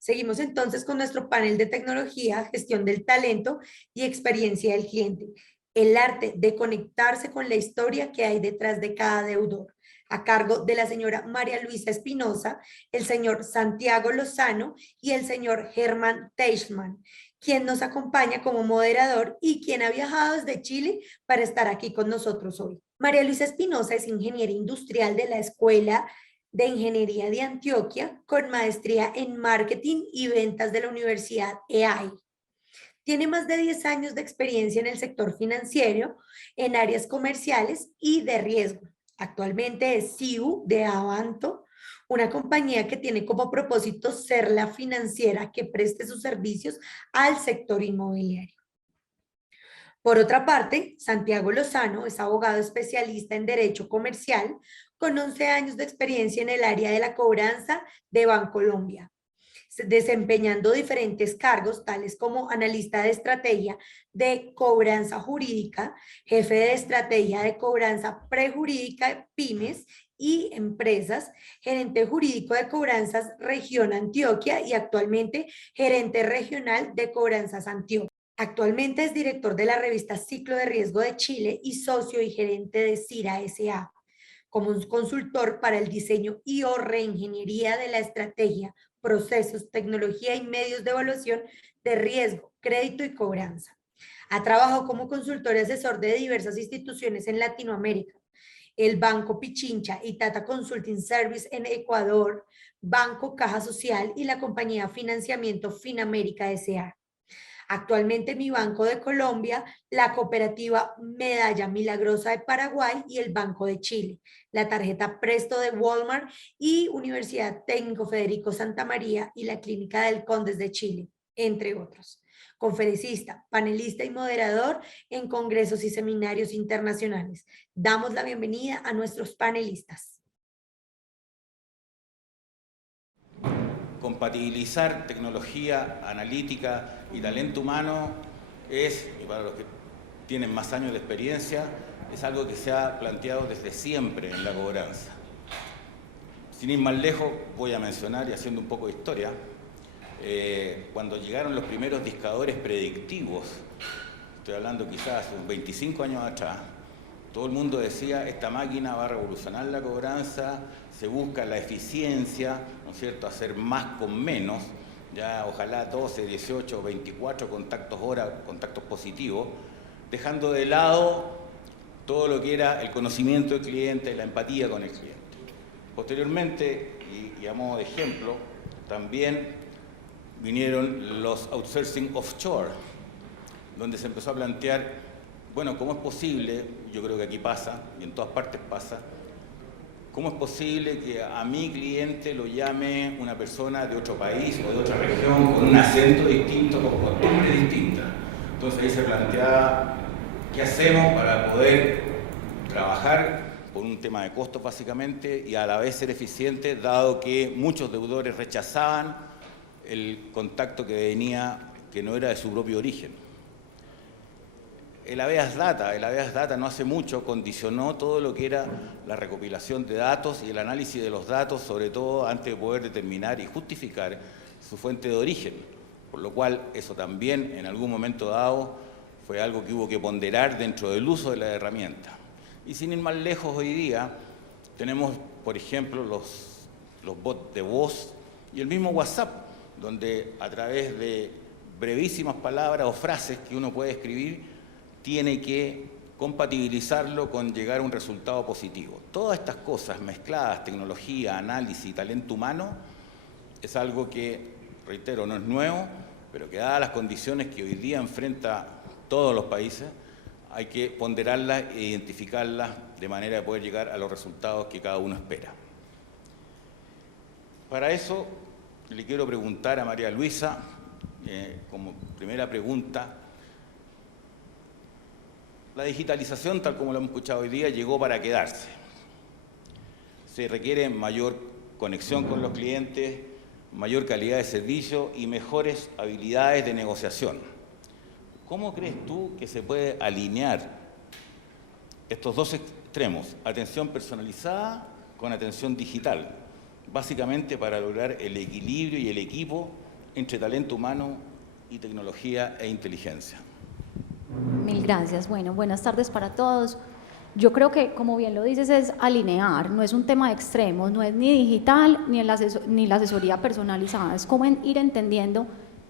Seguimos entonces con nuestro panel de tecnología, gestión del talento y experiencia del cliente. El arte de conectarse con la historia que hay detrás de cada deudor, a cargo de la señora María Luisa Espinosa, el señor Santiago Lozano y el señor Germán Teichmann, quien nos acompaña como moderador y quien ha viajado desde Chile para estar aquí con nosotros hoy. María Luisa Espinosa es ingeniera industrial de la Escuela de Ingeniería de Antioquia, con maestría en Marketing y Ventas de la Universidad EAI. Tiene más de 10 años de experiencia en el sector financiero, en áreas comerciales y de riesgo. Actualmente es CEO de Avanto, una compañía que tiene como propósito ser la financiera que preste sus servicios al sector inmobiliario. Por otra parte, Santiago Lozano es abogado especialista en Derecho Comercial con 11 años de experiencia en el área de la cobranza de Bancolombia, desempeñando diferentes cargos, tales como analista de estrategia de cobranza jurídica, jefe de estrategia de cobranza prejurídica, pymes y empresas, gerente jurídico de cobranzas región Antioquia y actualmente gerente regional de cobranzas Antioquia. Actualmente es director de la revista Ciclo de Riesgo de Chile y socio y gerente de CIRA S.A. como un consultor para el diseño y o reingeniería de la estrategia, procesos, tecnología y medios de evaluación de riesgo, crédito y cobranza. Ha trabajado como consultor y asesor de diversas instituciones en Latinoamérica, el Banco Pichincha y Tata Consulting Service en Ecuador, Banco Caja Social y la compañía Financiamiento Finamérica S.A. Actualmente mi Banco de Colombia, la cooperativa Medalla Milagrosa de Paraguay y el Banco de Chile, la tarjeta Presto de Walmart y Universidad Técnico Federico Santa María y la Clínica del Condes de Chile, entre otros. Conferencista, panelista y moderador en congresos y seminarios internacionales. Damos la bienvenida a nuestros panelistas. Compatibilizar tecnología analítica y talento humano es, y para los que tienen más años de experiencia, es algo que se ha planteado desde siempre en la cobranza. Sin ir más lejos, voy a mencionar, y haciendo un poco de historia, cuando llegaron los primeros discadores predictivos, estoy hablando quizás hace 25 años atrás, todo el mundo decía, esta máquina va a revolucionar la cobranza, se busca la eficiencia, ¿no es cierto?, hacer más con menos, ya ojalá 12, 18, 24 contactos hora, contactos positivos, dejando de lado todo lo que era el conocimiento del cliente, la empatía con el cliente. Posteriormente, y a modo de ejemplo, también vinieron los outsourcing offshore, donde se empezó a plantear, bueno, ¿cómo es posible? Yo creo que aquí pasa, y en todas partes pasa, ¿cómo es posible que a mi cliente lo llame una persona de otro país o de otra región, con un acento distinto, con costumbres distintas? Entonces ahí se planteaba, ¿qué hacemos para poder trabajar por un tema de costos básicamente y a la vez ser eficiente, dado que muchos deudores rechazaban el contacto que venía, que no era de su propio origen? El Habeas Data no hace mucho condicionó todo lo que era la recopilación de datos y el análisis de los datos, sobre todo antes de poder determinar y justificar su fuente de origen, por lo cual eso también en algún momento dado fue algo que hubo que ponderar dentro del uso de la herramienta. Y sin ir más lejos, hoy día tenemos, por ejemplo, los bots de voz y el mismo WhatsApp, donde a través de brevísimas palabras o frases que uno puede escribir, tiene que compatibilizarlo con llegar a un resultado positivo. Todas estas cosas mezcladas, tecnología, análisis y talento humano, es algo que, reitero, no es nuevo, pero que dadas las condiciones que hoy día enfrenta todos los países, hay que ponderarlas e identificarlas de manera de poder llegar a los resultados que cada uno espera. Para eso, le quiero preguntar a María Luisa, como primera pregunta, la digitalización, tal como lo hemos escuchado hoy día, llegó para quedarse. Se requiere mayor conexión con los clientes, mayor calidad de servicio y mejores habilidades de negociación. ¿Cómo crees tú que se puede alinear estos dos extremos, atención personalizada con atención digital, básicamente para lograr el equilibrio y el equipo entre talento humano y tecnología e inteligencia. Mil gracias. Bueno, buenas tardes para todos. Yo creo que, como bien lo dices, es alinear, no es un tema de extremos, no es ni digital ni la asesoría personalizada, es como ir entendiendo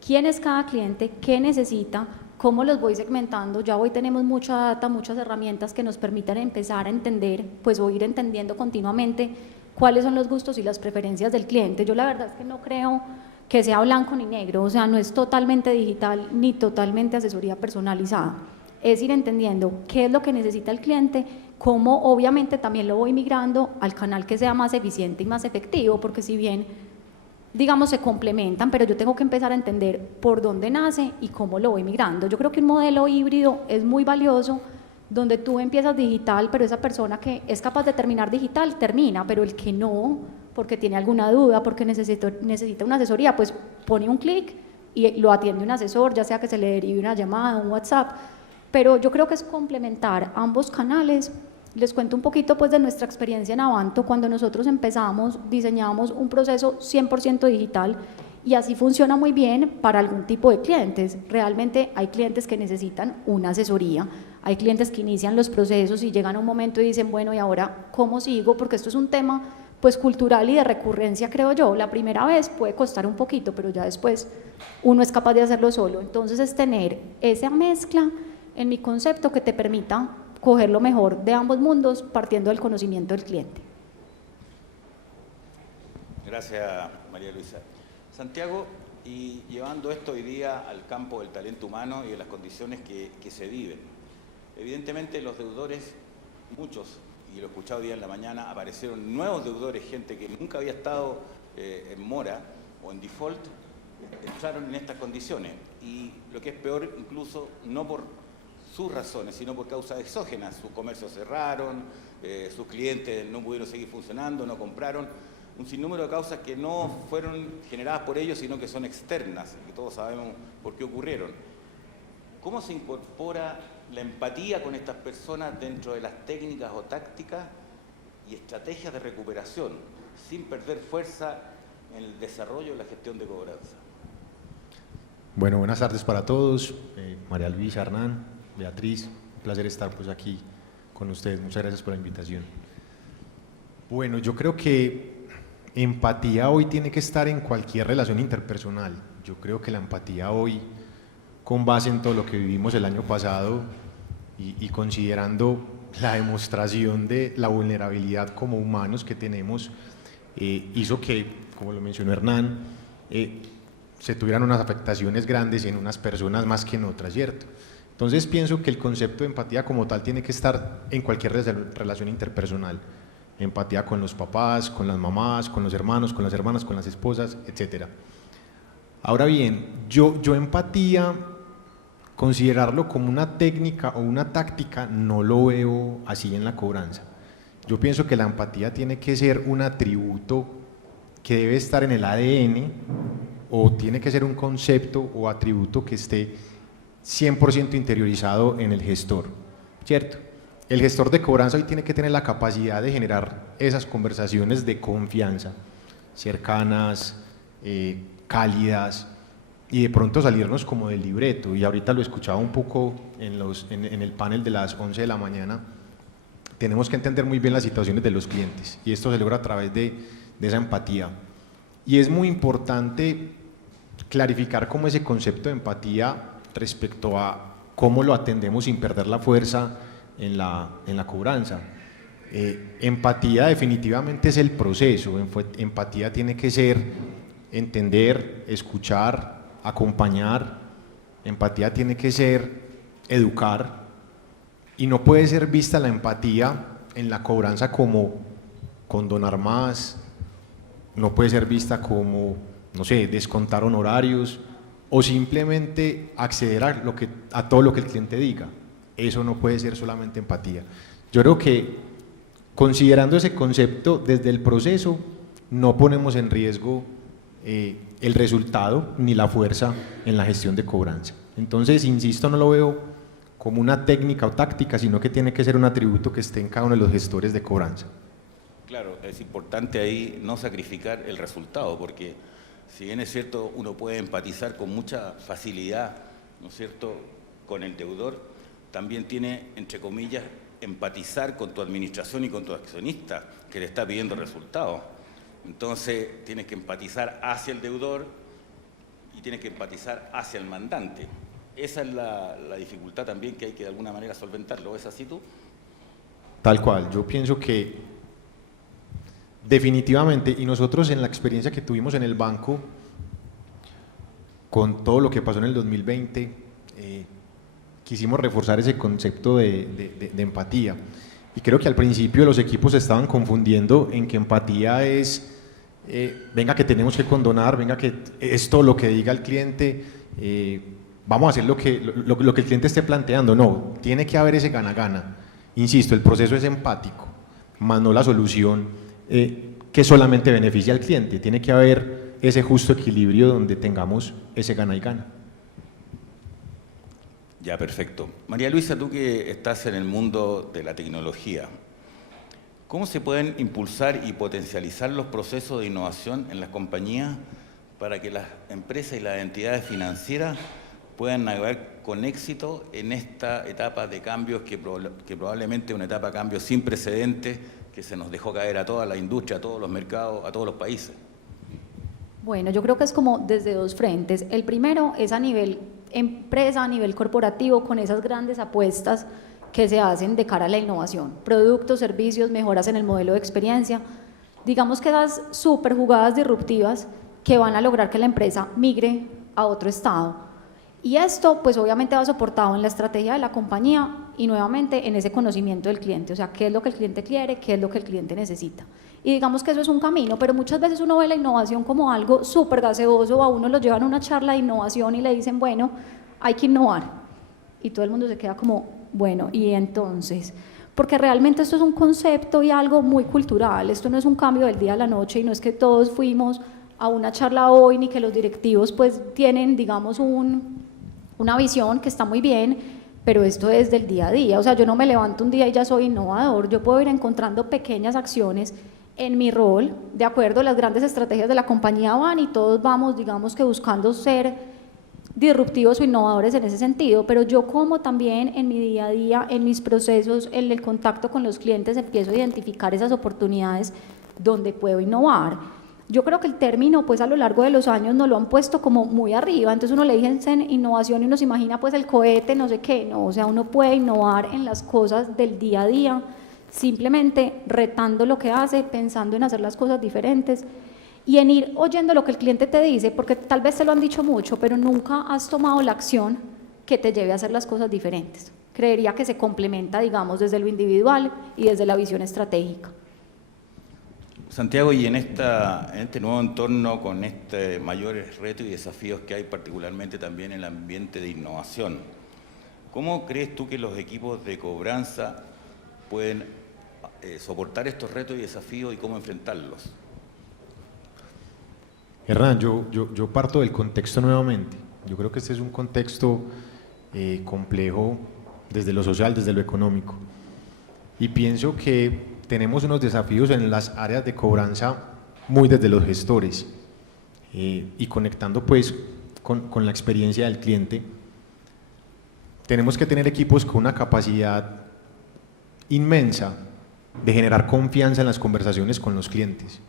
quién es cada cliente, qué necesita, cómo los voy segmentando. Ya hoy tenemos mucha data, muchas herramientas que nos permiten empezar a entender, pues o ir entendiendo continuamente cuáles son los gustos y las preferencias del cliente. Yo la verdad es que no creo que sea blanco ni negro, o sea, no es totalmente digital ni totalmente asesoría personalizada. Es ir entendiendo qué es lo que necesita el cliente, cómo obviamente también lo voy migrando al canal que sea más eficiente y más efectivo, porque si bien, digamos, se complementan, pero yo tengo que empezar a entender por dónde nace y cómo lo voy migrando. Yo creo que un modelo híbrido es muy valioso, donde tú empiezas digital, pero esa persona que es capaz de terminar digital, termina, pero el que no, porque tiene alguna duda, porque necesita una asesoría, pues pone un clic y lo atiende un asesor, ya sea que se le derive una llamada, un WhatsApp. Pero yo creo que es complementar ambos canales. Les cuento un poquito pues de nuestra experiencia en Avanto. Cuando nosotros empezamos, diseñamos un proceso 100% digital y así funciona muy bien para algún tipo de clientes. Realmente hay clientes que necesitan una asesoría, hay clientes que inician los procesos y llegan a un momento y dicen, bueno, ¿y ahora cómo sigo? Porque esto es un tema pues cultural y de recurrencia, creo yo. La primera vez puede costar un poquito, pero ya después uno es capaz de hacerlo solo. Entonces es tener esa mezcla en mi concepto que te permita coger lo mejor de ambos mundos partiendo del conocimiento del cliente. Gracias, María Luisa. Santiago, y llevando esto hoy día al campo del talento humano y de las condiciones que se viven. Evidentemente los deudores, muchos, y lo he escuchado hoy día en la mañana, aparecieron nuevos deudores, gente que nunca había estado en mora o en default, entraron en estas condiciones. Y lo que es peor, incluso no por sus razones, sino por causas exógenas. Sus comercios cerraron, sus clientes no pudieron seguir funcionando, no compraron. Un sinnúmero de causas que no fueron generadas por ellos, sino que son externas, que todos sabemos por qué ocurrieron. ¿Cómo se incorpora la empatía con estas personas dentro de las técnicas o tácticas y estrategias de recuperación, sin perder fuerza en el desarrollo de la gestión de cobranza? Bueno, buenas tardes para todos. María Luisa, Hernán, Beatriz, un placer estar pues aquí con ustedes. Muchas gracias por la invitación. Bueno, yo creo que empatía hoy tiene que estar en cualquier relación interpersonal. Yo creo que la empatía hoy, con base en todo lo que vivimos el año pasado y considerando la demostración de la vulnerabilidad como humanos que tenemos, hizo que, como lo mencionó Hernán, se tuvieran unas afectaciones grandes en unas personas más que en otras, ¿cierto? Entonces pienso que el concepto de empatía como tal tiene que estar en cualquier relación interpersonal. Empatía con los papás, con las mamás, con los hermanos, con las hermanas, con las esposas, etc. Ahora bien, yo empatía, considerarlo como una técnica o una táctica, no lo veo así en la cobranza. Yo pienso que la empatía tiene que ser un atributo que debe estar en el ADN, o tiene que ser un concepto o atributo que esté 100% interiorizado en el gestor, ¿cierto? El gestor de cobranza hoy tiene que tener la capacidad de generar esas conversaciones de confianza, cercanas, cálidas, y de pronto salirnos como del libreto. Y ahorita lo escuchaba un poco en el panel de las 11 de la mañana. Tenemos que entender muy bien las situaciones de los clientes, y esto se logra a través de esa empatía. Y es muy importante clarificar cómo ese concepto de empatía respecto a cómo lo atendemos sin perder la fuerza en la cobranza. Empatía definitivamente es el proceso. Empatía tiene que ser entender, escuchar, acompañar. Empatía tiene que ser educar, y no puede ser vista la empatía en la cobranza como condonar más, no puede ser vista como, no sé, descontar honorarios o simplemente acceder a todo lo que el cliente diga. Eso no puede ser solamente empatía. Yo creo que, considerando ese concepto desde el proceso, no ponemos en riesgo el resultado ni la fuerza en la gestión de cobranza. Entonces, insisto, no lo veo como una técnica o táctica, sino que tiene que ser un atributo que esté en cada uno de los gestores de cobranza. Claro, es importante ahí no sacrificar el resultado, porque si bien es cierto, uno puede empatizar con mucha facilidad, ¿no es cierto?, con el deudor, también tiene, entre comillas, empatizar con tu administración y con tu accionista que le está pidiendo resultados. Entonces, tienes que empatizar hacia el deudor y tienes que empatizar hacia el mandante. Esa es la dificultad también que hay que de alguna manera solventarlo. ¿Es así tú? Tal cual, yo pienso que definitivamente, y nosotros en la experiencia que tuvimos en el banco, con todo lo que pasó en el 2020, quisimos reforzar ese concepto de empatía. Y creo que al principio los equipos se estaban confundiendo en que empatía es, venga que tenemos que condonar, venga que es todo lo que diga el cliente, vamos a hacer lo que el cliente esté planteando. No, tiene que haber ese gana-gana. Insisto, el proceso es empático, más no la solución que solamente beneficia al cliente. Tiene que haber ese justo equilibrio donde tengamos ese gana y gana. Ya, perfecto. María Luisa, tú que estás en el mundo de la tecnología, ¿cómo se pueden impulsar y potencializar los procesos de innovación en las compañías para que las empresas y las entidades financieras puedan navegar con éxito en esta etapa de cambios que probablemente es una etapa de cambios sin precedentes que se nos dejó caer a toda la industria, a todos los mercados, a todos los países? Bueno, yo creo que es como desde dos frentes. El primero es a nivel empresa, a nivel corporativo, con esas grandes apuestas que se hacen de cara a la innovación, productos, servicios, mejoras en el modelo de experiencia, digamos que esas súper jugadas disruptivas que van a lograr que la empresa migre a otro estado. Y esto pues obviamente va soportado en la estrategia de la compañía y nuevamente en ese conocimiento del cliente, o sea, qué es lo que el cliente quiere, qué es lo que el cliente necesita. Y digamos que eso es un camino, pero muchas veces uno ve la innovación como algo súper gaseoso, a uno lo llevan a una charla de innovación y le dicen, bueno, hay que innovar. Y todo el mundo se queda como, bueno, y entonces, porque realmente esto es un concepto y algo muy cultural, esto no es un cambio del día a la noche y no es que todos fuimos a una charla hoy ni que los directivos pues tienen, digamos, una visión que está muy bien, pero esto es del día a día, o sea, yo no me levanto un día y ya soy innovador, yo puedo ir encontrando pequeñas acciones en mi rol, de acuerdo, las grandes estrategias de la compañía van y todos vamos, digamos que buscando ser disruptivos o innovadores en ese sentido, pero yo como también en mi día a día, en mis procesos, en el contacto con los clientes, empiezo a identificar esas oportunidades donde puedo innovar. Yo creo que el término, pues a lo largo de los años nos lo han puesto como muy arriba, entonces uno le dice en innovación y uno se imagina pues el cohete, no sé qué, no, o sea, uno puede innovar en las cosas del día a día, simplemente retando lo que hace, pensando en hacer las cosas diferentes y en ir oyendo lo que el cliente te dice, porque tal vez te lo han dicho mucho, pero nunca has tomado la acción que te lleve a hacer las cosas diferentes. Creería que se complementa, digamos, desde lo individual y desde la visión estratégica. Santiago, y en este nuevo entorno, con mayores retos y desafíos que hay, particularmente también en el ambiente de innovación, ¿cómo crees tú que los equipos de cobranza pueden soportar estos retos y desafíos y cómo enfrentarlos? Hernán, yo parto del contexto nuevamente. Yo creo que este es un contexto complejo desde lo social, desde lo económico. Y pienso que tenemos unos desafíos en las áreas de cobranza muy desde los gestores y conectando pues con la experiencia del cliente. Tenemos que tener equipos con una capacidad inmensa de generar confianza en las conversaciones con los clientes.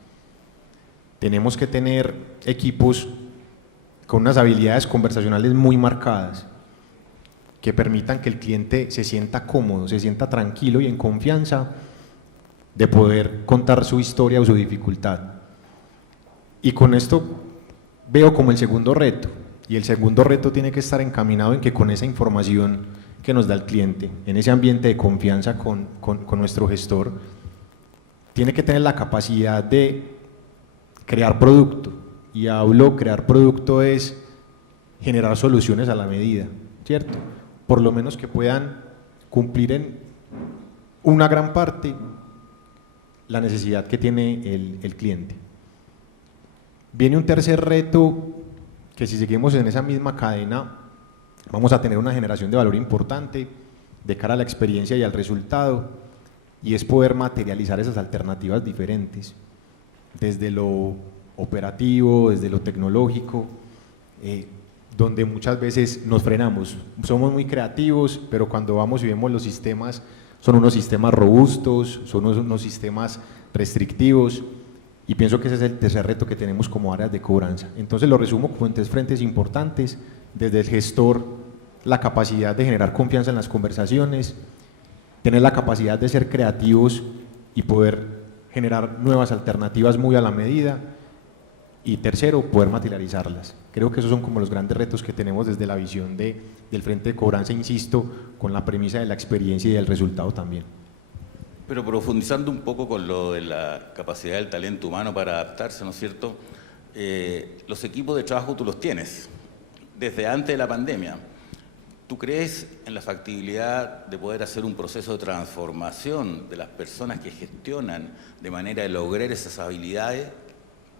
Tenemos que tener equipos con unas habilidades conversacionales muy marcadas que permitan que el cliente se sienta cómodo, se sienta tranquilo y en confianza de poder contar su historia o su dificultad. Y con esto veo como el segundo reto, y el segundo reto tiene que estar encaminado en que con esa información que nos da el cliente, en ese ambiente de confianza con nuestro gestor, tiene que tener la capacidad de crear producto, y hablo crear producto es generar soluciones a la medida, ¿cierto? Por lo menos que puedan cumplir en una gran parte la necesidad que tiene el cliente. Viene un tercer reto que si seguimos en esa misma cadena vamos a tener una generación de valor importante de cara a la experiencia y al resultado, y es poder materializar esas alternativas diferentes desde lo operativo, desde lo tecnológico, donde muchas veces nos frenamos. Somos muy creativos, pero cuando vamos y vemos los sistemas, son unos sistemas robustos, son unos sistemas restrictivos, y pienso que ese es el tercer reto que tenemos como áreas de cobranza. Entonces lo resumo como en 3 frentes importantes: desde el gestor, la capacidad de generar confianza en las conversaciones, tener la capacidad de ser creativos y poder generar nuevas alternativas muy a la medida, y tercero, poder materializarlas. Creo que esos son como los grandes retos que tenemos desde la visión del frente de cobranza, insisto, con la premisa de la experiencia y del resultado también. Pero profundizando un poco con lo de la capacidad del talento humano para adaptarse, ¿no es cierto? Los equipos de trabajo tú los tienes desde antes de la pandemia. ¿Tú crees en la factibilidad de poder hacer un proceso de transformación de las personas que gestionan de manera de lograr esas habilidades?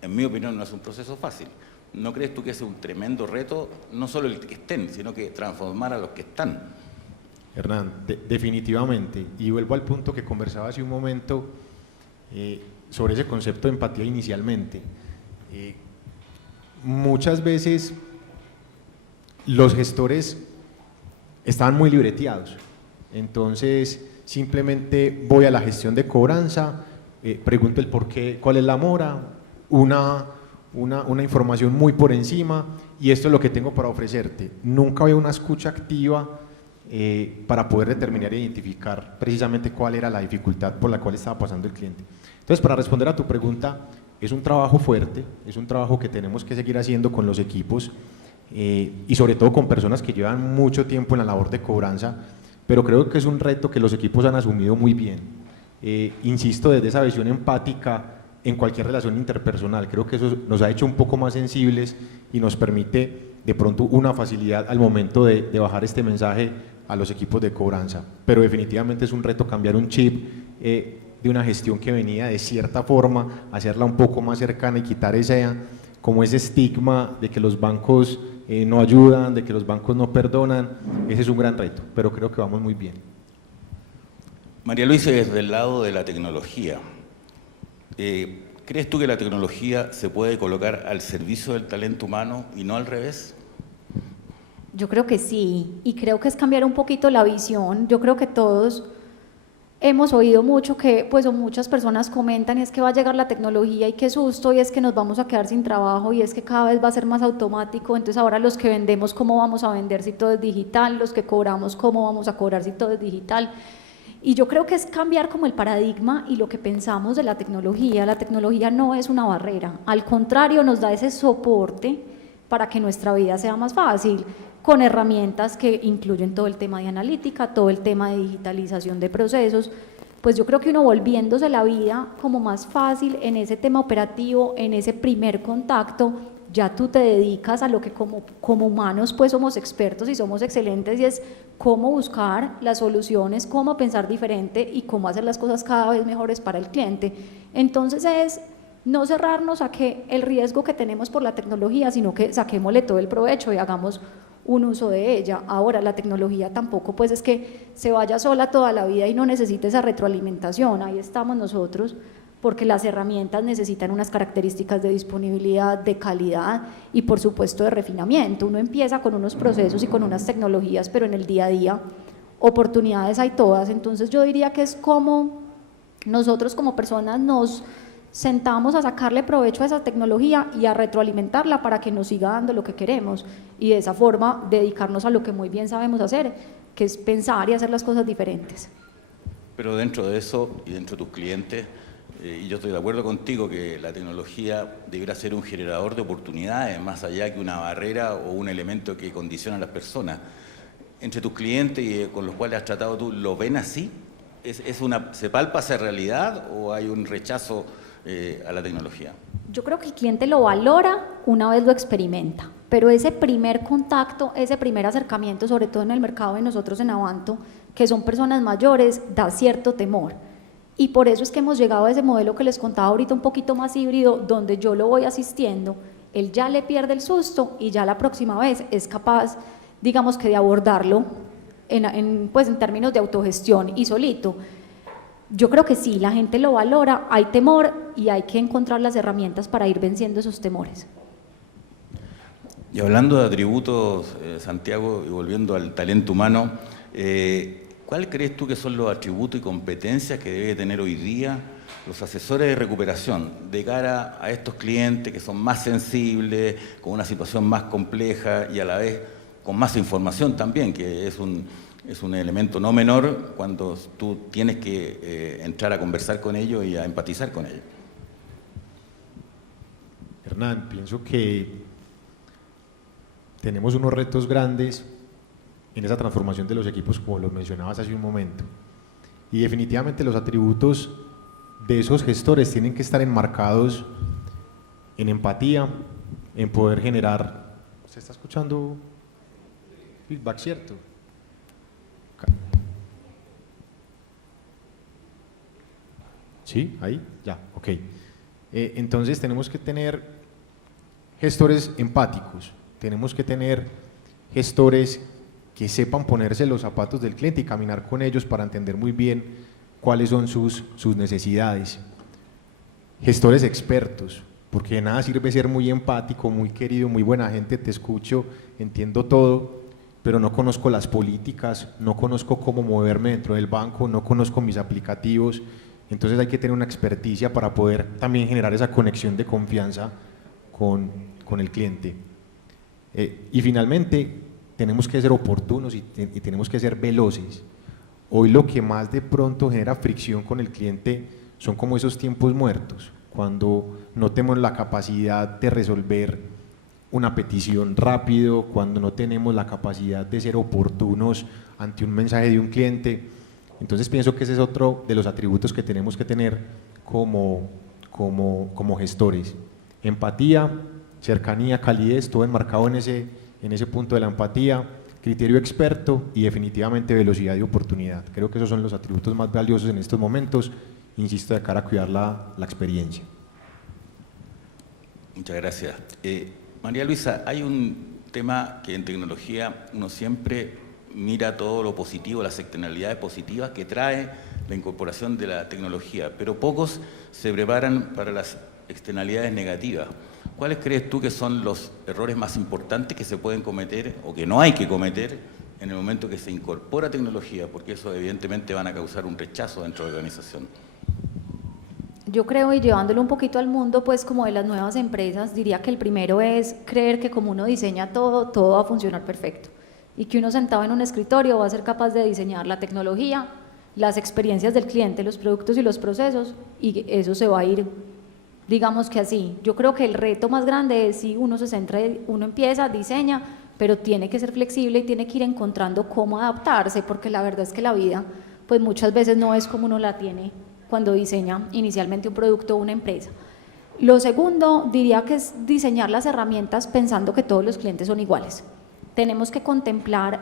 En mi opinión no es un proceso fácil. ¿No crees tú que es un tremendo reto, no solo el que estén, sino que transformar a los que están? Hernán, definitivamente, y vuelvo al punto que conversaba hace un momento sobre ese concepto de empatía inicialmente. Muchas veces los gestores estaban muy libreteados, entonces simplemente voy a la gestión de cobranza, pregunto el por qué, cuál es la mora, una información muy por encima, y esto es lo que tengo para ofrecerte. Nunca había una escucha activa para poder determinar e identificar precisamente cuál era la dificultad por la cual estaba pasando el cliente. Entonces, para responder a tu pregunta, es un trabajo fuerte, es un trabajo que tenemos que seguir haciendo con los equipos y sobre todo con personas que llevan mucho tiempo en la labor de cobranza, pero creo que es un reto que los equipos han asumido muy bien. Insisto, desde esa visión empática en cualquier relación interpersonal, creo que eso nos ha hecho un poco más sensibles y nos permite de pronto una facilidad al momento de bajar este mensaje a los equipos de cobranza, pero definitivamente es un reto cambiar un chip de una gestión que venía de cierta forma, hacerla un poco más cercana y quitar ese estigma de que los bancos no ayudan, de que los bancos no perdonan. Ese es un gran reto, pero creo que vamos muy bien. María Luisa, desde el lado de la tecnología, ¿crees tú que la tecnología se puede colocar al servicio del talento humano y no al revés? Yo creo que sí, y creo que es cambiar un poquito la visión. Yo creo que todos hemos oído mucho que, pues, o muchas personas comentan, es que va a llegar la tecnología y qué susto, y es que nos vamos a quedar sin trabajo, y es que cada vez va a ser más automático. Entonces ahora los que vendemos, ¿cómo vamos a vender si todo es digital? Los que cobramos, ¿cómo vamos a cobrar si todo es digital? Y yo creo que es cambiar como el paradigma y lo que pensamos de la tecnología. La tecnología no es una barrera, al contrario, nos da ese soporte para que nuestra vida sea más fácil, con herramientas que incluyen todo el tema de analítica, todo el tema de digitalización de procesos. Pues yo creo que uno volviéndose la vida como más fácil en ese tema operativo, en ese primer contacto, ya tú te dedicas a lo que como humanos pues somos expertos y somos excelentes, y es cómo buscar las soluciones, cómo pensar diferente y cómo hacer las cosas cada vez mejores para el cliente. Entonces es no cerrarnos a que el riesgo que tenemos por la tecnología, sino que saquémosle todo el provecho y hagamos un uso de ella. Ahora, la tecnología tampoco pues es que se vaya sola toda la vida y no necesite esa retroalimentación. Ahí estamos nosotros, porque las herramientas necesitan unas características de disponibilidad, de calidad y por supuesto de refinamiento. Uno empieza con unos procesos y con unas tecnologías, pero en el día a día oportunidades hay todas. Entonces yo diría que es como nosotros como personas nos sentamos a sacarle provecho a esa tecnología y a retroalimentarla para que nos siga dando lo que queremos, y de esa forma dedicarnos a lo que muy bien sabemos hacer, que es pensar y hacer las cosas diferentes. Pero dentro de eso y dentro de tus clientes, y yo estoy de acuerdo contigo que la tecnología debería ser un generador de oportunidades, más allá que una barrera o un elemento que condiciona a las personas. Entre tus clientes y con los cuales has tratado tú, ¿lo ven así? ¿Se palpa esa realidad o hay un rechazo a la tecnología? Yo creo que el cliente lo valora una vez lo experimenta, pero ese primer contacto, ese primer acercamiento, sobre todo en el mercado de nosotros en Avanto, que son personas mayores, da cierto temor. Y por eso es que hemos llegado a ese modelo que les contaba ahorita, un poquito más híbrido, donde yo lo voy asistiendo, él ya le pierde el susto y ya la próxima vez es capaz, digamos que de abordarlo pues en términos de autogestión y solito. Yo creo que sí, la gente lo valora, hay temor y hay que encontrar las herramientas para ir venciendo esos temores. Y hablando de atributos, Santiago, y volviendo al talento humano, ¿cuál crees tú que son los atributos y competencias que debe tener hoy día los asesores de recuperación de cara a estos clientes que son más sensibles, con una situación más compleja y a la vez con más información también, que es un elemento no menor cuando tú tienes que entrar a conversar con ellos y a empatizar con ellos? Hernán, pienso que tenemos unos retos grandes en esa transformación de los equipos, como los mencionabas hace un momento. Y definitivamente los atributos de esos gestores tienen que estar enmarcados en empatía, en poder generar… ¿Se está escuchando feedback, cierto? ¿Sí? ¿Ahí? Ya, ok. Entonces tenemos que tener gestores empáticos, tenemos que tener gestores que sepan ponerse los zapatos del cliente y caminar con ellos para entender muy bien cuáles son sus necesidades. Gestores expertos, porque de nada sirve ser muy empático, muy querido, muy buena gente, te escucho, entiendo todo, pero no conozco las políticas, no conozco cómo moverme dentro del banco, no conozco mis aplicativos. Entonces hay que tener una experticia para poder también generar esa conexión de confianza con el cliente. Y finalmente, tenemos que ser oportunos y tenemos que ser veloces. Hoy lo que más de pronto genera fricción con el cliente son como esos tiempos muertos, cuando no tenemos la capacidad de resolver una petición rápido, cuando no tenemos la capacidad de ser oportunos ante un mensaje de un cliente. Entonces pienso que ese es otro de los atributos que tenemos que tener como gestores. Empatía, cercanía, calidez, todo enmarcado en ese punto de la empatía, criterio experto y definitivamente velocidad y oportunidad. Creo que esos son los atributos más valiosos en estos momentos, insisto, de cara a cuidar la experiencia. Muchas gracias. María Luisa, hay un tema que en tecnología uno siempre mira todo lo positivo, las externalidades positivas que trae la incorporación de la tecnología, pero pocos se preparan para las externalidades negativas. ¿Cuáles crees tú que son los errores más importantes que se pueden cometer o que no hay que cometer en el momento que se incorpora tecnología? Porque eso evidentemente van a causar un rechazo dentro de la organización. Yo creo, y llevándolo un poquito al mundo, pues como de las nuevas empresas, diría que el primero es creer que como uno diseña todo va a funcionar perfecto. Y que uno sentado en un escritorio va a ser capaz de diseñar la tecnología, las experiencias del cliente, los productos y los procesos, y eso se va a ir, digamos que así. Yo creo que el reto más grande es si uno se centra, uno empieza, diseña, pero tiene que ser flexible y tiene que ir encontrando cómo adaptarse, porque la verdad es que la vida, pues muchas veces no es como uno la tiene cuando diseña inicialmente un producto o una empresa. Lo segundo, diría que es diseñar las herramientas pensando que todos los clientes son iguales. Tenemos que contemplar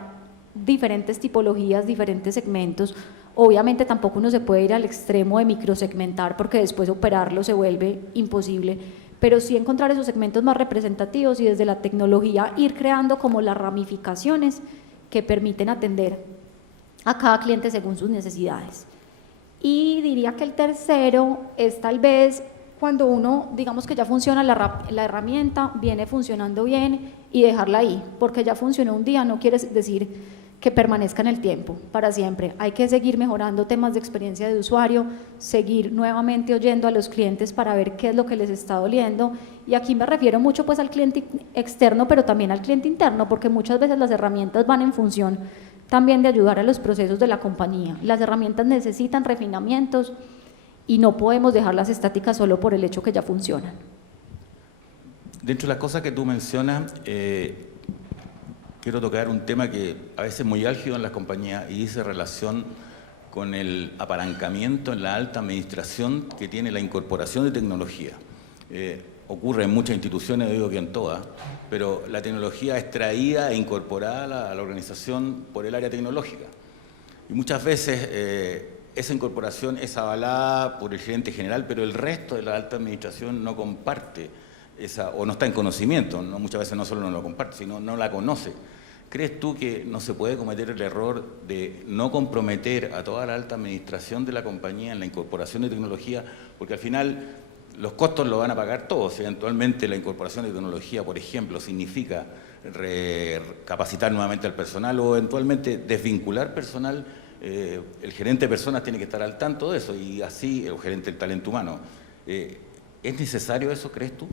diferentes tipologías, diferentes segmentos. Obviamente tampoco uno se puede ir al extremo de microsegmentar porque después operarlo se vuelve imposible, pero sí encontrar esos segmentos más representativos y desde la tecnología ir creando como las ramificaciones que permiten atender a cada cliente según sus necesidades. Y diría que el tercero es tal vez cuando uno, digamos que ya funciona la herramienta, viene funcionando bien y dejarla ahí, porque ya funcionó un día no quiere decir que permanezca en el tiempo, para siempre. Hay que seguir mejorando temas de experiencia de usuario, seguir nuevamente oyendo a los clientes para ver qué es lo que les está doliendo, y aquí me refiero mucho pues al cliente externo, pero también al cliente interno, porque muchas veces las herramientas van en función también de ayudar a los procesos de la compañía. Las herramientas necesitan refinamientos y no podemos dejarlas estáticas solo por el hecho que ya funcionan. Dentro de las cosas que tú mencionas, quiero tocar un tema que a veces es muy álgido en las compañías y dice relación con el apalancamiento en la alta administración que tiene la incorporación de tecnología. Ocurre en muchas instituciones, no digo que en todas, pero la tecnología es traída e incorporada a la organización por el área tecnológica. Y muchas veces esa incorporación es avalada por el gerente general, pero el resto de la alta administración no comparte esa, o no está en conocimiento, ¿no? Muchas veces no solo no lo comparte, sino no la conoce. ¿crees tú que no se puede cometer el error de no comprometer a toda la alta administración de la compañía en la incorporación de tecnología? Porque al final los costos lo van a pagar todos. Eventualmente la incorporación de tecnología, por ejemplo, significa capacitar nuevamente al personal o eventualmente desvincular personal. El gerente de personas tiene que estar al tanto de eso y así el gerente del talento humano. ¿Es necesario eso, crees tú?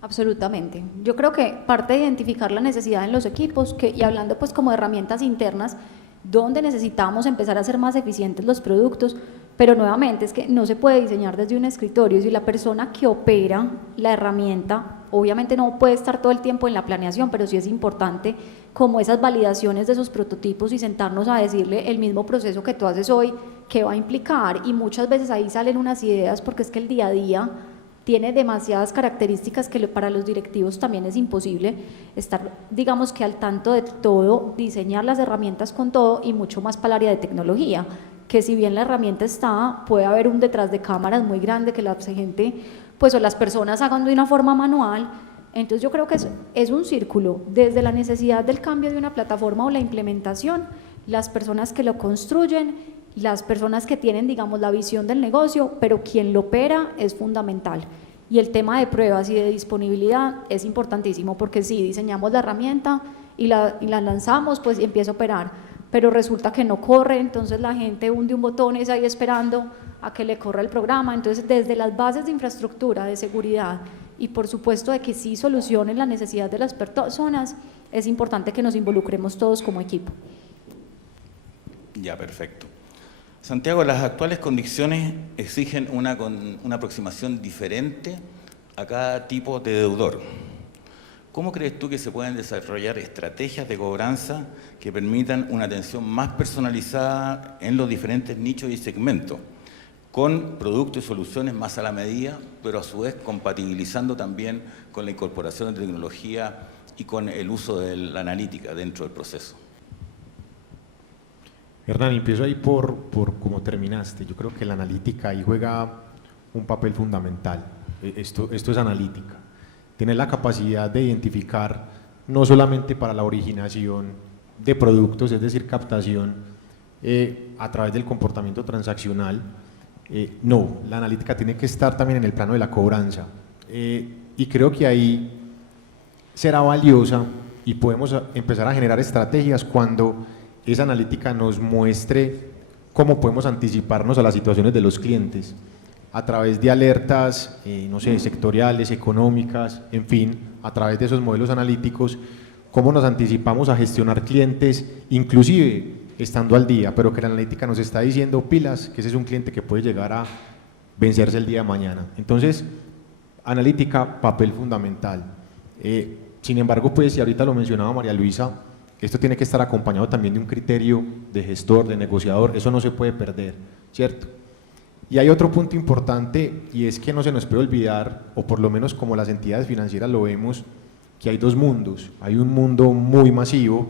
Absolutamente. Yo creo que parte de identificar la necesidad en los equipos, y hablando pues como de herramientas internas, donde necesitamos empezar a ser más eficientes los productos, pero nuevamente es que no se puede diseñar desde un escritorio. Si la persona que opera la herramienta, obviamente no puede estar todo el tiempo en la planeación, pero sí es importante como esas validaciones de esos prototipos y sentarnos a decirle el mismo proceso que tú haces hoy, qué va a implicar, y muchas veces ahí salen unas ideas, porque es que el día a día tiene demasiadas características que para los directivos también es imposible estar, digamos que al tanto de todo, diseñar las herramientas con todo y mucho más para el área de tecnología, que si bien la herramienta está, puede haber un detrás de cámaras muy grande que la gente, pues o las personas hagan de una forma manual. Entonces yo creo que es un círculo, desde la necesidad del cambio de una plataforma o la implementación, las personas que lo construyen, las personas que tienen, digamos, la visión del negocio, pero quien lo opera es fundamental. Y el tema de pruebas y de disponibilidad es importantísimo, porque si diseñamos la herramienta y la lanzamos, pues empieza a operar, pero resulta que no corre, entonces la gente hunde un botón y está ahí esperando a que le corra el programa. Entonces, desde las bases de infraestructura, de seguridad y por supuesto de que sí solucionen la necesidad de las personas, es importante que nos involucremos todos como equipo. Ya, perfecto. Santiago, las actuales condiciones exigen una aproximación diferente a cada tipo de deudor. ¿Cómo crees tú que se pueden desarrollar estrategias de cobranza que permitan una atención más personalizada en los diferentes nichos y segmentos, con productos y soluciones más a la medida, pero a su vez compatibilizando también con la incorporación de tecnología y con el uso de la analítica dentro del proceso? Hernán, empiezo ahí por cómo terminaste. Yo creo que la analítica ahí juega un papel fundamental. Esto es analítica. Tiene la capacidad de identificar no solamente para la originación de productos, es decir, captación a través del comportamiento transaccional. No, la analítica tiene que estar también en el plano de la cobranza. Y creo que ahí será valiosa y podemos empezar a generar estrategias cuando esa analítica nos muestre cómo podemos anticiparnos a las situaciones de los clientes a través de alertas, no sé, sectoriales, económicas, en fin, a través de esos modelos analíticos, cómo nos anticipamos a gestionar clientes, inclusive estando al día, pero que la analítica nos está diciendo pilas, que ese es un cliente que puede llegar a vencerse el día de mañana. Entonces, analítica, papel fundamental. Sin embargo, pues, y ahorita lo mencionaba María Luisa, esto tiene que estar acompañado también de un criterio de gestor, de negociador, eso no se puede perder, ¿cierto? Y hay otro punto importante, y es que no se nos puede olvidar, o por lo menos como las entidades financieras lo vemos, que hay dos mundos. Hay un mundo muy masivo,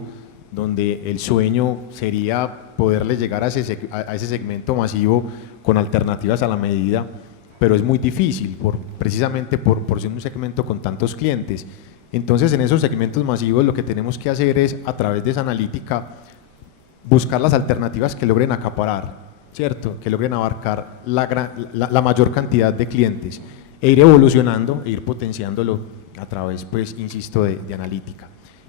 donde el sueño sería poderle llegar a ese segmento masivo con alternativas a la medida, pero es muy difícil, precisamente por ser un segmento con tantos clientes. Entonces, en esos segmentos masivos lo que tenemos que hacer es, a través de esa analítica, buscar las alternativas que logren acaparar, ¿cierto? Que logren abarcar la mayor cantidad de clientes e ir evolucionando e ir potenciándolo a través, pues, insisto, de analítica.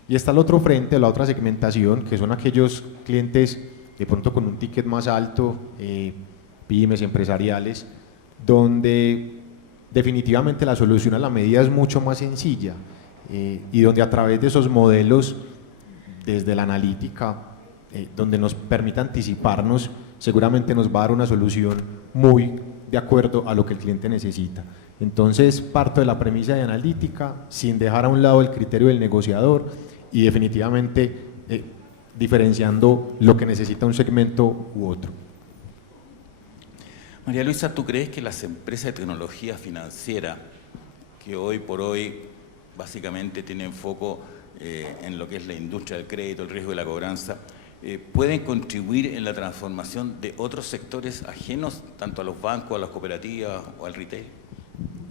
Y está el otro frente, la otra segmentación, que son aquellos clientes de pronto con un ticket más alto, pymes, empresariales, donde definitivamente la solución a la medida es mucho más sencilla. Y donde a través de esos modelos, desde la analítica, donde nos permita anticiparnos, seguramente nos va a dar una solución muy de acuerdo a lo que el cliente necesita. Entonces, parto de la premisa de analítica, sin dejar a un lado el criterio del negociador y definitivamente diferenciando lo que necesita un segmento u otro. María Luisa, ¿tú crees que las empresas de tecnología financiera, que hoy por hoy básicamente tienen foco en lo que es la industria del crédito, el riesgo de la cobranza, pueden contribuir en la transformación de otros sectores ajenos, tanto a los bancos, a las cooperativas o al retail?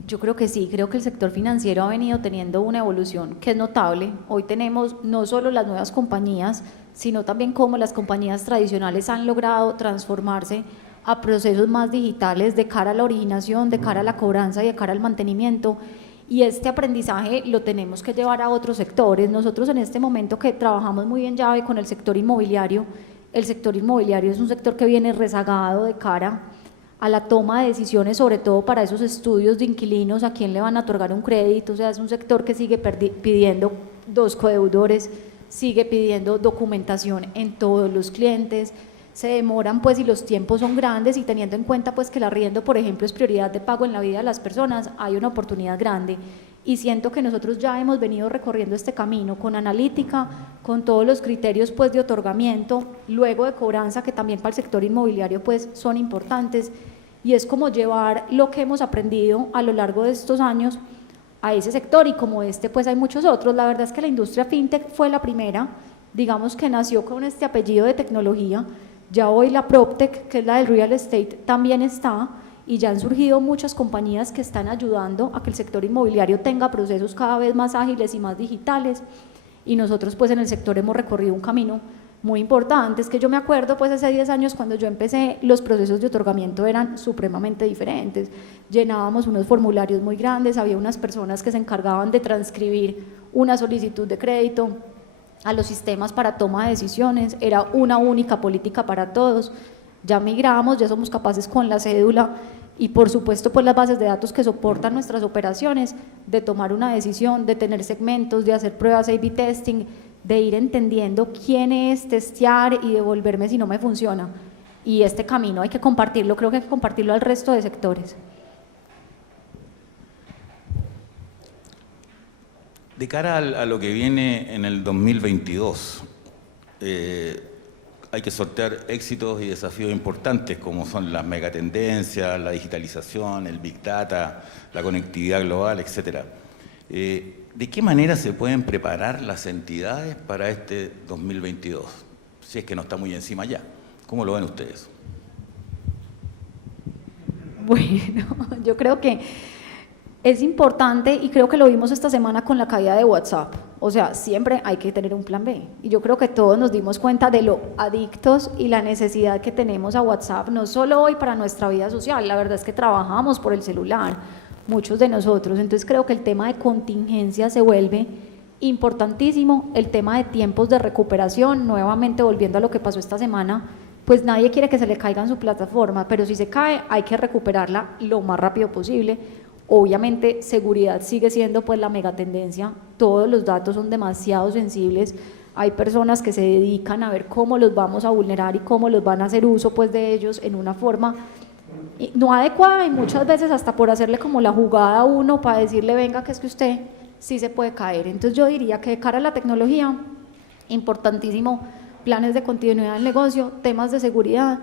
Yo creo que sí, creo que el sector financiero ha venido teniendo una evolución que es notable. Hoy tenemos no solo las nuevas compañías, sino también cómo las compañías tradicionales han logrado transformarse a procesos más digitales de cara a la originación, de cara a la cobranza y de cara al mantenimiento. Y este aprendizaje lo tenemos que llevar a otros sectores. Nosotros en este momento que trabajamos muy en llave con el sector inmobiliario es un sector que viene rezagado de cara a la toma de decisiones, sobre todo para esos estudios de inquilinos, a quién le van a otorgar un crédito. O sea, es un sector que sigue pidiendo 2 codeudores, sigue pidiendo documentación en todos los clientes, se demoran pues y los tiempos son grandes, y teniendo en cuenta pues que el arriendo, por ejemplo, es prioridad de pago en la vida de las personas, hay una oportunidad grande. Y siento que nosotros ya hemos venido recorriendo este camino con analítica, con todos los criterios pues de otorgamiento, luego de cobranza, que también para el sector inmobiliario pues son importantes, y es como llevar lo que hemos aprendido a lo largo de estos años a ese sector, y como este pues hay muchos otros. La verdad es que la industria fintech fue la primera, digamos que nació con este apellido de tecnología. Ya hoy la PropTech, que es la del real estate, también está, y ya han surgido muchas compañías que están ayudando a que el sector inmobiliario tenga procesos cada vez más ágiles y más digitales, y nosotros pues en el sector hemos recorrido un camino muy importante. Es que yo me acuerdo pues hace 10 años cuando yo empecé, los procesos de otorgamiento eran supremamente diferentes, llenábamos unos formularios muy grandes, había unas personas que se encargaban de transcribir una solicitud de crédito a los sistemas para toma de decisiones, era una única política para todos. Ya migramos, ya somos capaces con la cédula y por supuesto pues las bases de datos que soportan nuestras operaciones, de tomar una decisión, de tener segmentos, de hacer pruebas A/B testing, de ir entendiendo quién es, testear y devolverme si no me funciona. Y este camino hay que compartirlo, creo que hay que compartirlo al resto de sectores. De cara a lo que viene en el 2022, hay que sortear éxitos y desafíos importantes como son las megatendencias, la digitalización, el Big Data, la conectividad global, etc. ¿De qué manera se pueden preparar las entidades para este 2022? Si es que no está muy encima ya. ¿Cómo lo ven ustedes? Bueno, yo creo que es importante, y creo que lo vimos esta semana con la caída de WhatsApp. O sea, siempre hay que tener un plan B. Y yo creo que todos nos dimos cuenta de lo adictos y la necesidad que tenemos a WhatsApp, no solo hoy para nuestra vida social, la verdad es que trabajamos por el celular, muchos de nosotros. Entonces creo que el tema de contingencia se vuelve importantísimo, el tema de tiempos de recuperación, nuevamente volviendo a lo que pasó esta semana, pues nadie quiere que se le caiga en su plataforma, pero si se cae hay que recuperarla lo más rápido posible. Obviamente seguridad sigue siendo pues la megatendencia, todos los datos son demasiado sensibles, hay personas que se dedican a ver cómo los vamos a vulnerar y cómo los van a hacer uso pues de ellos en una forma no adecuada, y muchas veces hasta por hacerle como la jugada a uno para decirle venga que es que usted sí se puede caer. Entonces yo diría que de cara a la tecnología, importantísimo planes de continuidad del negocio, temas de seguridad,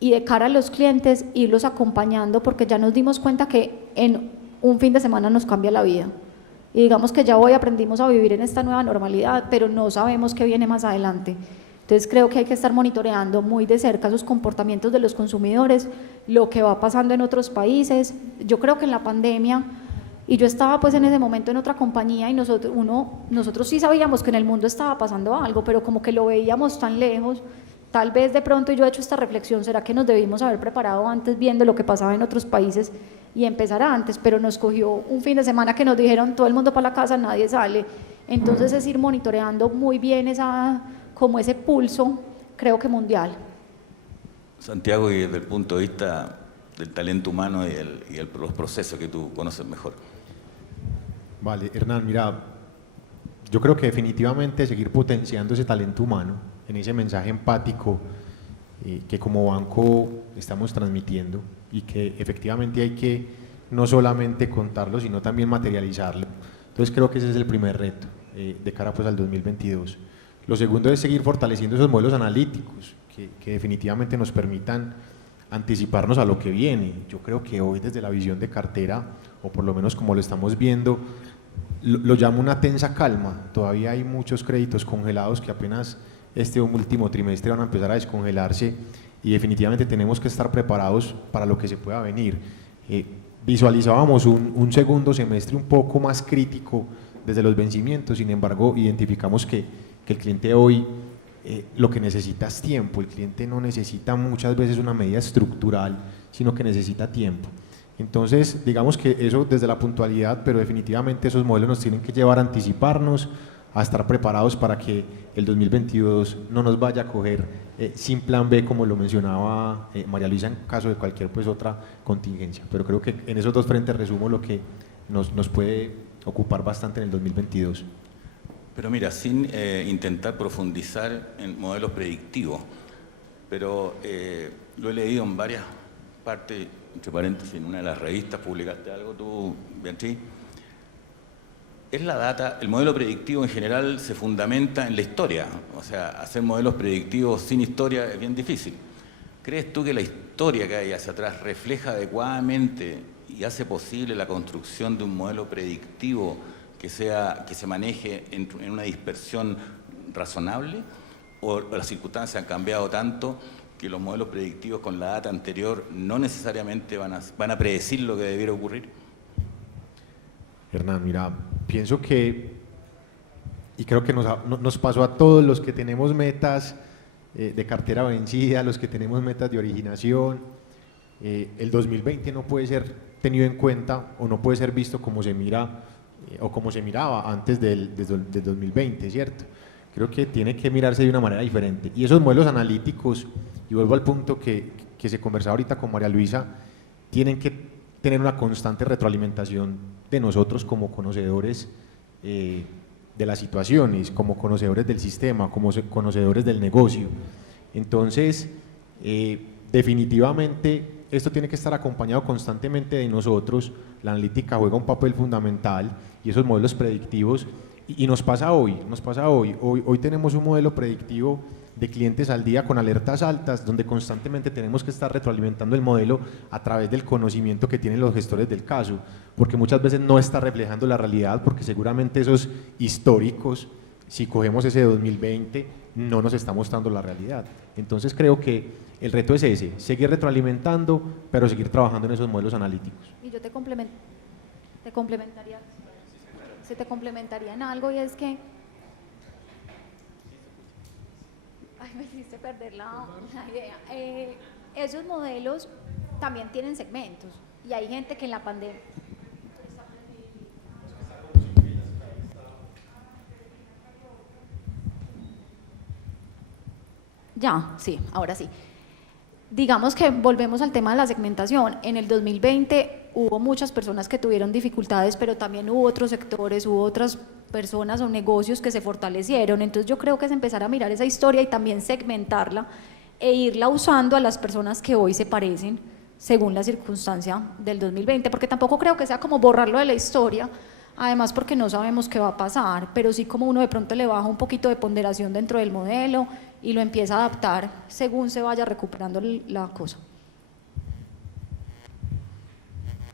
y de cara a los clientes irlos acompañando, porque ya nos dimos cuenta que en un fin de semana nos cambia la vida, y digamos que ya hoy aprendimos a vivir en esta nueva normalidad, pero no sabemos qué viene más adelante. Entonces creo que hay que estar monitoreando muy de cerca sus comportamientos de los consumidores, lo que va pasando en otros países. Yo creo que en la pandemia, y yo estaba pues en ese momento en otra compañía, y nosotros sí sabíamos que en el mundo estaba pasando algo, pero como que lo veíamos tan lejos. Tal vez de pronto yo he hecho esta reflexión, ¿será que nos debimos haber preparado antes viendo lo que pasaba en otros países y empezar antes? Pero nos cogió un fin de semana que nos dijeron todo el mundo para la casa, nadie sale. Entonces es ir monitoreando muy bien como ese pulso, creo que mundial. Santiago, y desde el punto de vista del talento humano y los procesos que tú conoces mejor. Vale, Hernán, mira, yo creo que definitivamente seguir potenciando ese talento humano, en ese mensaje empático que como banco estamos transmitiendo, y que efectivamente hay que no solamente contarlo, sino también materializarlo. Entonces creo que ese es el primer reto de cara pues al 2022. Lo segundo es seguir fortaleciendo esos modelos analíticos que definitivamente nos permitan anticiparnos a lo que viene. Yo creo que hoy desde la visión de cartera, o por lo menos como lo estamos viendo, lo llamo una tensa calma. Todavía hay muchos créditos congelados que apenas este último trimestre van a empezar a descongelarse, y definitivamente tenemos que estar preparados para lo que se pueda venir. visualizábamos un segundo semestre un poco más crítico desde los vencimientos. Sin embargo, identificamos que el cliente hoy lo que necesita es tiempo. El cliente no necesita muchas veces una medida estructural, sino que necesita tiempo. Entonces, digamos que eso desde la puntualidad, pero definitivamente esos modelos nos tienen que llevar a anticiparnos, a estar preparados para que el 2022 no nos vaya a coger sin plan B, como lo mencionaba María Luisa, en caso de cualquier pues otra contingencia. Pero creo que en esos dos frentes resumo lo que nos puede ocupar bastante en el 2022. Pero mira, sin intentar profundizar en modelos predictivos, pero lo he leído en varias partes, entre paréntesis, en una de las revistas publicaste algo tú, Beatriz. Es la data, el modelo predictivo en general se fundamenta en la historia, o sea, hacer modelos predictivos sin historia es bien difícil. ¿Crees tú que la historia que hay hacia atrás refleja adecuadamente y hace posible la construcción de un modelo predictivo que se maneje en una dispersión razonable? ¿O las circunstancias han cambiado tanto que los modelos predictivos con la data anterior no necesariamente van a predecir lo que debiera ocurrir? Hernán, mira, pienso que, y creo que nos pasó a todos los que tenemos metas de cartera vencida, los que tenemos metas de originación, el 2020 no puede ser tenido en cuenta o no puede ser visto como se mira o como se miraba antes del 2020, ¿cierto? Creo que tiene que mirarse de una manera diferente. Y esos modelos analíticos, y vuelvo al punto que se conversaba ahorita con María Luisa, tienen que tener una constante retroalimentación de nosotros como conocedores de las situaciones, como conocedores del sistema, como conocedores del negocio. Entonces, definitivamente esto tiene que estar acompañado constantemente de nosotros. La analítica juega un papel fundamental y esos modelos predictivos, y nos pasa hoy, hoy tenemos un modelo predictivo de clientes al día con alertas altas, donde constantemente tenemos que estar retroalimentando el modelo a través del conocimiento que tienen los gestores del caso, porque muchas veces no está reflejando la realidad, porque seguramente esos históricos, si cogemos ese de 2020, no nos está mostrando la realidad. Entonces creo que el reto es ese, seguir retroalimentando, pero seguir trabajando en esos modelos analíticos. Y yo te complementaría, se te complementaría en algo, y es que me hiciste perder la idea. Esos modelos también tienen segmentos, y hay gente que en la pandemia... Ya, sí, ahora sí. Digamos que volvemos al tema de la segmentación. En el 2020 hubo muchas personas que tuvieron dificultades, pero también hubo otros sectores, hubo otras personas o negocios que se fortalecieron. Entonces yo creo que es empezar a mirar esa historia y también segmentarla e irla usando a las personas que hoy se parecen según la circunstancia del 2020, porque tampoco creo que sea como borrarlo de la historia, además porque no sabemos qué va a pasar, pero sí como uno de pronto le baja un poquito de ponderación dentro del modelo y lo empieza a adaptar según se vaya recuperando la cosa.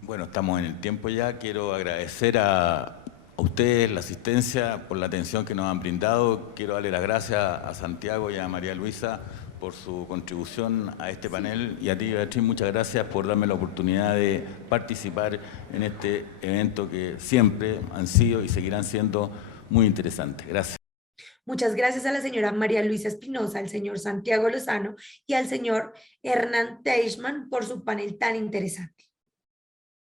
Bueno, estamos en el tiempo ya. Quiero agradecer a ustedes la asistencia, por la atención que nos han brindado. Quiero darle las gracias a Santiago y a María Luisa por su contribución a este panel, y a ti, Beatriz, muchas gracias por darme la oportunidad de participar en este evento que siempre han sido y seguirán siendo muy interesantes. Gracias. Muchas gracias a la señora María Luisa Espinosa, al señor Santiago Lozano y al señor Hernán Teichmann por su panel tan interesante.